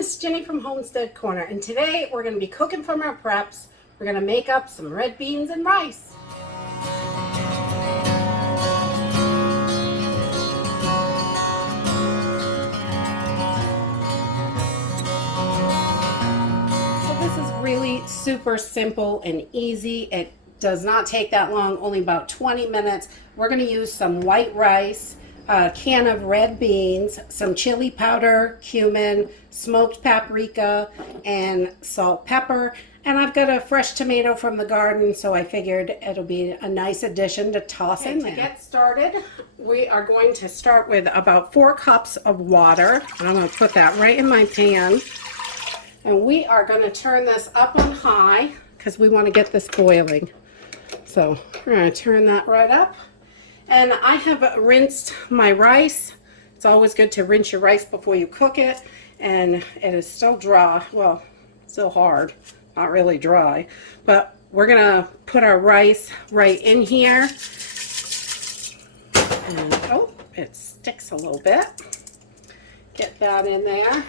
this is Jenny from Homestead Corner, and today we're going to be cooking from our preps. We're going to make up some red beans and rice. So this is really super simple and easy. It does not take that long, only about 20 minutes. We're going to use some white rice, a can of red beans, some chili powder, cumin, smoked paprika, and salt, pepper. And I've got a fresh tomato from the garden, so I figured it'll be a nice addition to toss in there. To get started, we are going to start with about 4 cups of water. I'm going to put that right in my pan. And we are going to turn this up on high because we want to get this boiling. So we're going to turn that right up. And I have rinsed my rice. It's always good to rinse your rice before you cook it. And it is still dry. Well, still hard. Not really dry. But we're going to put our rice right in here. And, oh, it sticks a little bit. Get that in there.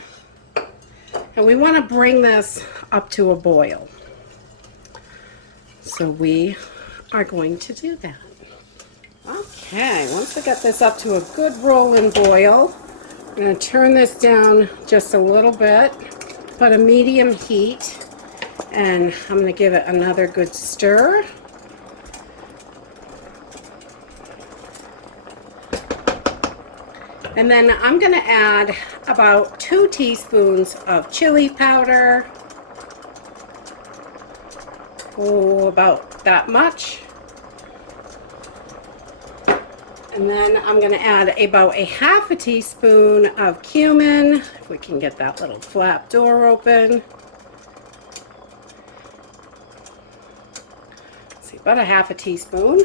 And we want to bring this up to a boil. So we are going to do that. Okay, once we get this up to a good rolling boil, I'm going to turn this down just a little bit, put a medium heat, and I'm going to give it another good stir. And then I'm going to add about 2 teaspoons of chili powder. Oh, about that much. And then I'm going to add about a ½ teaspoon of cumin, if we can get that little flap door open. Let's see, about a ½ teaspoon.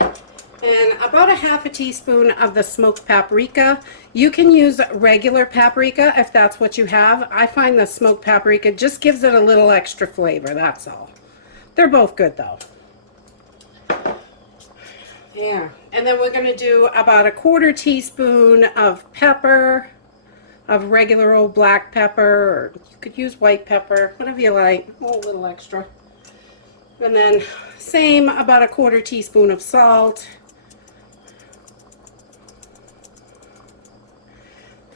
And about a ½ teaspoon of the smoked paprika. You can use regular paprika if that's what you have. I find the smoked paprika just gives it a little extra flavor, that's all. They're both good though. Yeah, and then we're going to do about a ¼ teaspoon of pepper, of regular old black pepper, or you could use white pepper, whatever you like, a little extra. And then same, about a ¼ teaspoon of salt.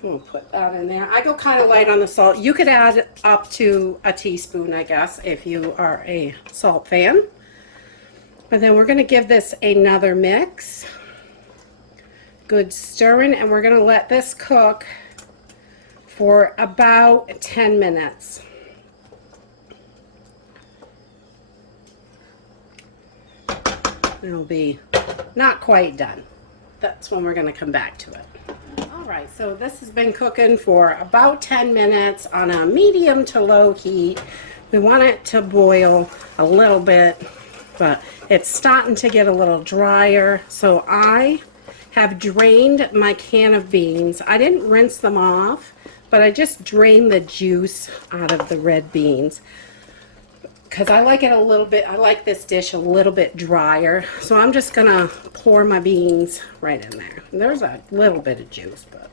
We'll put that in there. I go kind of light on the salt. You could add up to a teaspoon, I guess, if you are a salt fan. And then we're going to give this another mix. Good stirring, and we're going to let this cook for about 10 minutes. It'll be not quite done. That's when we're going to come back to it. Alright, so this has been cooking for about 10 minutes on a medium to low heat. We want it to boil a little bit, but it's starting to get a little drier, so I have drained my can of beans. I didn't rinse them off, but I just drained the juice out of the red beans because I like it a little bit, I like this dish a little bit drier, so I'm just gonna pour my beans right in there. There's a little bit of juice, but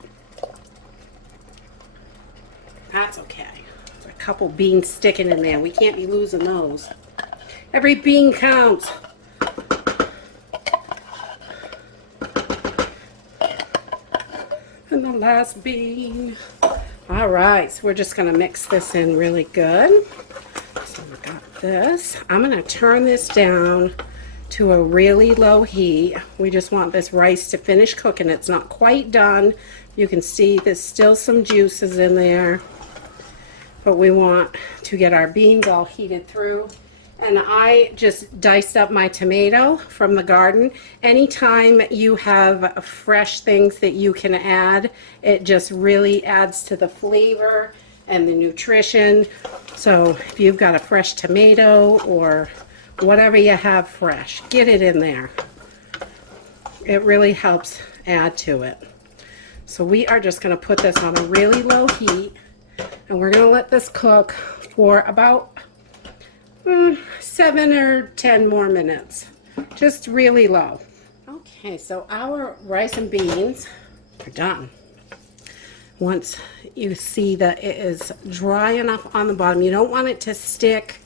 that's okay. There's a couple beans sticking in there. We can't be losing those. Every bean counts. And the last bean. All right, so we're just gonna mix this in really good. So we got this. I'm gonna turn this down to a really low heat. We just want this rice to finish cooking. It's not quite done. You can see there's still some juices in there, but we want to get our beans all heated through. And I just diced up my tomato from the garden. Anytime you have fresh things that you can add, it just really adds to the flavor and the nutrition. So if you've got a fresh tomato or whatever you have fresh, get it in there. It really helps add to it. So we are just going to put this on a really low heat, and we're going to let this cook for about 7 or 10 more minutes, just really low. Okay, so our rice and beans are done. once you see that it is dry enough on the bottom. You don't want it to stick,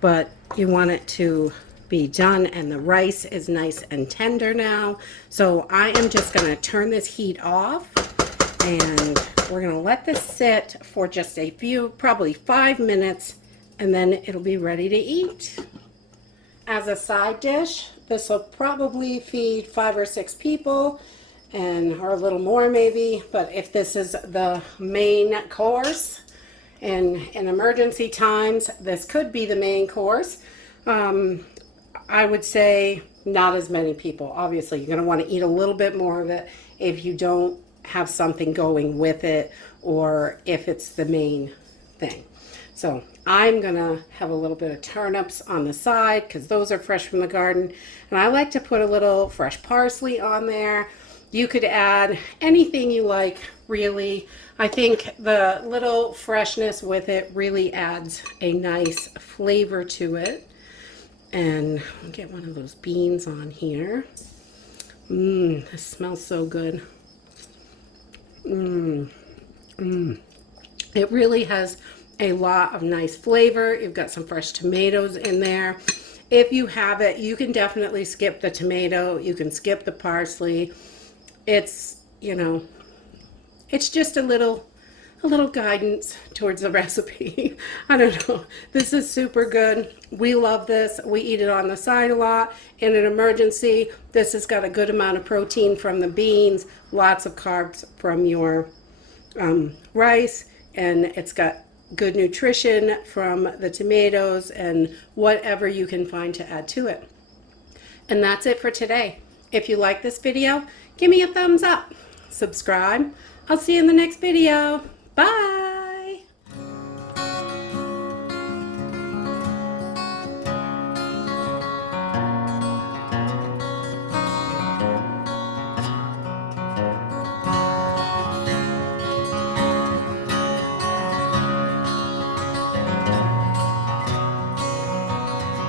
but you want it to be done, and the rice is nice and tender now. So I am just going to turn this heat off, and we're going to let this sit for just a few, probably 5 minutes, and then it'll be ready to eat. As a side dish, this will probably feed 5 or 6 people, or a little more maybe, but if this is the main course, and in emergency times, this could be the main course. I would say not as many people. Obviously, you're going to want to eat a little bit more of it if you don't have something going with it, or if it's the main thing. So I'm going to have a little bit of turnips on the side because those are fresh from the garden. And I like to put a little fresh parsley on there. You could add anything you like, really. I think the little freshness with it really adds a nice flavor to it. And I'll get one of those beans on here. This smells so good. It really has a lot of nice flavor. You've got some fresh tomatoes in there. If you have it, you can definitely skip the tomato. You can skip the parsley. It's, you know, it's just a little guidance towards the recipe. I don't know. This is super good. We love this. We eat it on the side a lot. In an emergency, this has got a good amount of protein from the beans, lots of carbs from your rice, and it's got good nutrition from the tomatoes and whatever you can find to add to it. And that's it for today. If you like this video, give me a thumbs up. Subscribe. I'll see you in the next video. Bye.